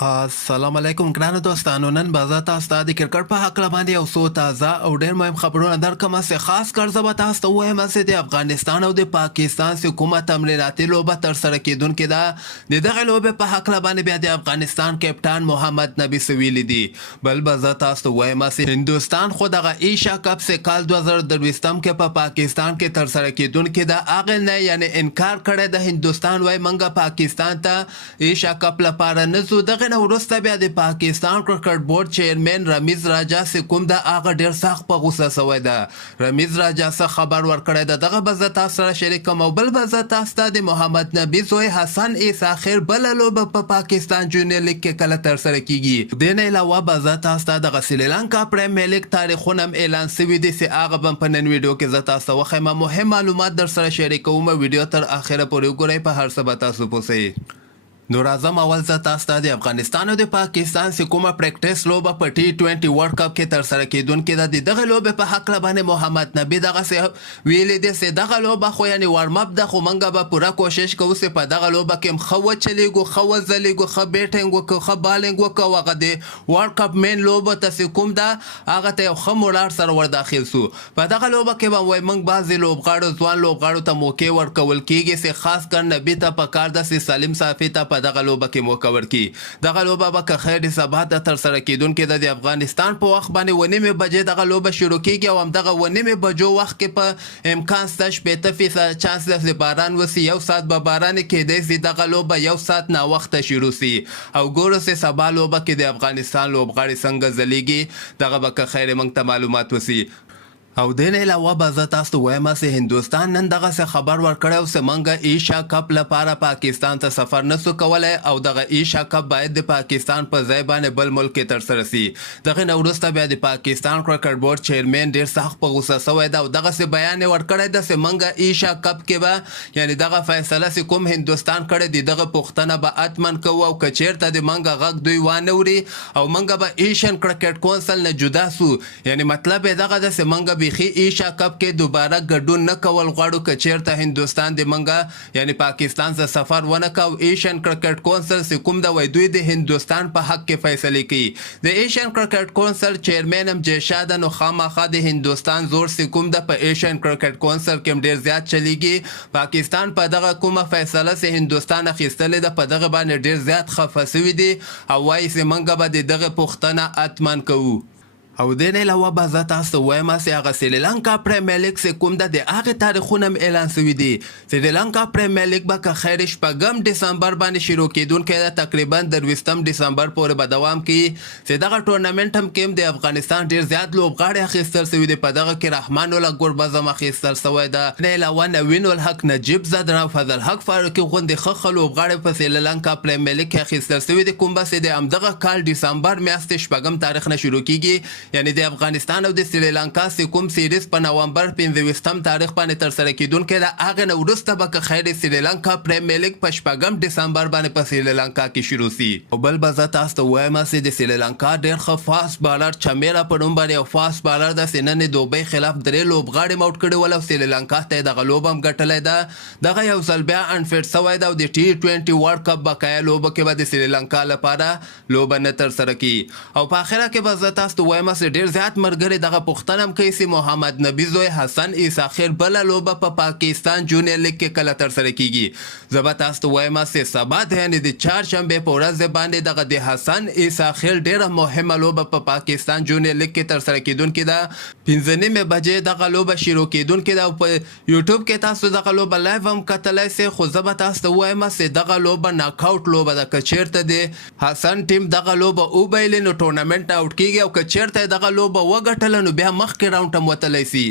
السلام علیکم ګرانو دوستانو. نن به زه تاسو ته د کرکټ په هکله باندې یو څو تازه او ډېر مهم خبرونه درکړم. چې خاص کر زه به تاسو ته ووایم چې د افغانستان او د پاکستان چې کومه تمریناتي لوبه ترسره کیدونکې ده، د دغې لوبې په هکله باندې بیا د افغانستان کپټان محمد نبي څه ویلي دي. بل به زه تاسو ته ووایم چې هندوستان خو دغه ایشا کپ چې کال 2023 کې په پاکستان کې ترسره کیدونکې ده، هغې نه یعنې انکار کړی د هندوستان. وایي موږ پاکستان ته ایشا کپ لپاره نه ځو. دغه نه وروسته بیا د پاکستان کرکټ بورډ چیرمن رمیز راجا چې کوم ده، هغه ډېر سخت په غوسه سوی ده. رمیز راجا څه خبر ورکړی ده، دغه به زه تاسو سره شریکوم. او بل به زه تاسو ته د محمد نبي زوی حسن عیسی خیر بله لوبه په پاکستان جونیور لیګ کې کله ترسره کیږي. دې نه علاوه به زه تاسو ته دغه سریلانکا پریمیر لیګ تاریخونه هم اعلان سوي دي چې هغه به په نن ویډیو کې زه تاسو ته وښیم. مهم معلومات در سره شریکوم. ویډیو تر اخره پورې وګورئ، په هر څه به تاسو پوهیږئ. نو راځم اول زه تاسو ته د افغانستان او د پاکستان چې کومه پریکټس لوبه په T20 ورلډ کپ کې ترسره کیدونکې ده، د دغه لوبې په هکله باندې محمد نبي دغسې ویلي دي چې دغه لوبه خو یعنې وارم اپ ده، خو موږ به پوره کوشش کوو چې په دغه لوبه کې هم ښه وچلیږو، ښه وځلیږو، ښه بیټینګ وکړو، ښه بالینګ وکړو. هغه د ورلډ کپ مین لوبه ته چې کوم ده، هغه ته یو ښه موړار سره ور داخل سو. په دغه لوبه کې به وایي موږ بعضې لوبغاړو ځوان لوبغاړو ته موقع ورکول کیږي چې خاص کر نبي ته پکار ده چې سالم صافي ته په دغه لوبه کې موقع ورکړي. دغه لوبه به که خیر سبا ته ترسره کیدونکې ده. د افغانستان په وخت باندې 9:30 بجې دغه لوبه شروع کیږي او همدغه 9:30 بجو وخت کې په امکان شته 80% چانس ده چې باران وسي. 1 ساعت به باران کیدی شي، دغه لوبه 1 ساعت ناوخته شروع سي او ګورو چې سبا لوبه کې د افغانستان لوبغاړي څنګه ځلیږي. دغه به که خیر موږ ته معلومات وسي. او دې نه علاوه به زه تاسو ته وایم چې هندوستان نن دغسې خبر ورکړی چې موږ ایشا کپ لپاره پاکستان ته سفر نسو کولی او دغه ایشا کپ باید د پاکستان په ځای باندې بل ملک کې ترسره سي. دغې نه وروسته بیا د پاکستان کرکټ بورډ چیرمن ډېر سخت په غوسه سوی ده او دغسې بیان یې ورکړی ده چې موږ ایشا کپ کې به یعنې دغه فیصله چې کوم هندوستان کړی دی، دغه پوښتنه به حتماً کوو او که چېرته د موږ غږ دوی وانه وړي او موږ به ایشین کرکټ کونسل نه جدا سو. یعنې مطلب یې دغه ده چې موږ بیخي ایشا کپ کې دوباره ګډون نه کول غواړو که چېرته هندوستان د موږ یعنې پاکستان څخه سفر ونه کړو. ایشین کرکټ کونسل چې کوم ده، وایي دوی د هندوستان په حق کې فیصلې کوي. د ایشین کرکټ کونسل چیرمن هم جیشا ده، نو خامخا د هندوستان زور چې کوم ده په ایشین کرکټ کونسل کې هم ډېر زیات چلیږي. پاکستان په دغه کومه فیصله چې هندوستان اخیستلې ده، په دغه باندې ډېر زیات خفه سوي دي او وایي چې موږ به د دغه پوښتنه حتماً کوو. او دې نه علاوه به زه تاسو ته وایم چې هغه سریلانکا پریمیر لیګ چې کوم ده، د هغې تاریخونه هم اعلان سوي دي. سریلانکا پریمیر لیګ به که خیر 6 ډسمبر باندې شروع کیدونکی ده، تقریبا 20 ډسمبر پورې به دوام کوي. چې دغه ټورنمنټ هم کې هم د افغانستان ډېر زیات لوبغاړي اخیستل سوي دي. په دغه کې رحمان الله ګربز هم اخیستل سوی ده. نه علاوه نوین الحق، نجیب زدران، فضل حق فاروقي غوندې ښه لوبغاړي په سریلانکا پریمیر لیګ کې اخیستل سوي دي. کوم به چې د همدغه کال ډسمبر میاشتې 6 تاریخ نه شروع کیږي. یعنې د افغانستان او د سریلانکا چې کوم سیریز په نومبر 15 تاریخ باندې ترسره کیدونکی ده، هغې نه وروسته به که خیر سریلانکا پریمیر لیګ په 6 ډسمبر باندې په سریلانکا کې شروع سي. او بل به زه تاسو ته ووایم چې د سریلانکا ډېر ښه فاسټ بالر چمیرا په نوم باندې یو فاسټ بالر ده چې نن یې دوبۍ خلاف 3 لوبغاړي موټ کړي ول او سریلانکا ته یې دغه لوبه هم ګټلی ده. دغه یو ځل بیا انفیټ سوی ده او د T20 ورلډ کپ بقایا لوبه کې به د سریلانکا لپاره لوبه نه ترسره کیي. او په آخره کې به زه تاسو ته ووایم چې ډېر زیات ملګري دغه پوښتنه هم کوي چې محمد نبي زوی حسن عیسی خیر بله لوبه په پاکستان جونیور لیګ کې کله ترسره کیږي. زه به تاسو ته وایم چې سبا ده یعنې د چهارشنبې په ورځ باندې دغه د حسن عیسی خیر ډېره مهمه لوبه په پاکستان جونیور لیګ کې ترسره کیدونکې ده. 5:30 بجې دغه لوبه شروع کیدونکې ده او په یوټیوب کې تاسو دغه لوبه لایو هم کتلی سئ. خو زه به تاسو ته ووایم چې دغه لوبه ناکاوټ لوبه ده. که چېرته د حسن ټیم دغه لوبه وبایلي نو ټورنمنټ نه آوټ کیږي او که چېرته یې دغه لوبه وګټله نو بیا مخکې راونډ ته هم وتلی سي.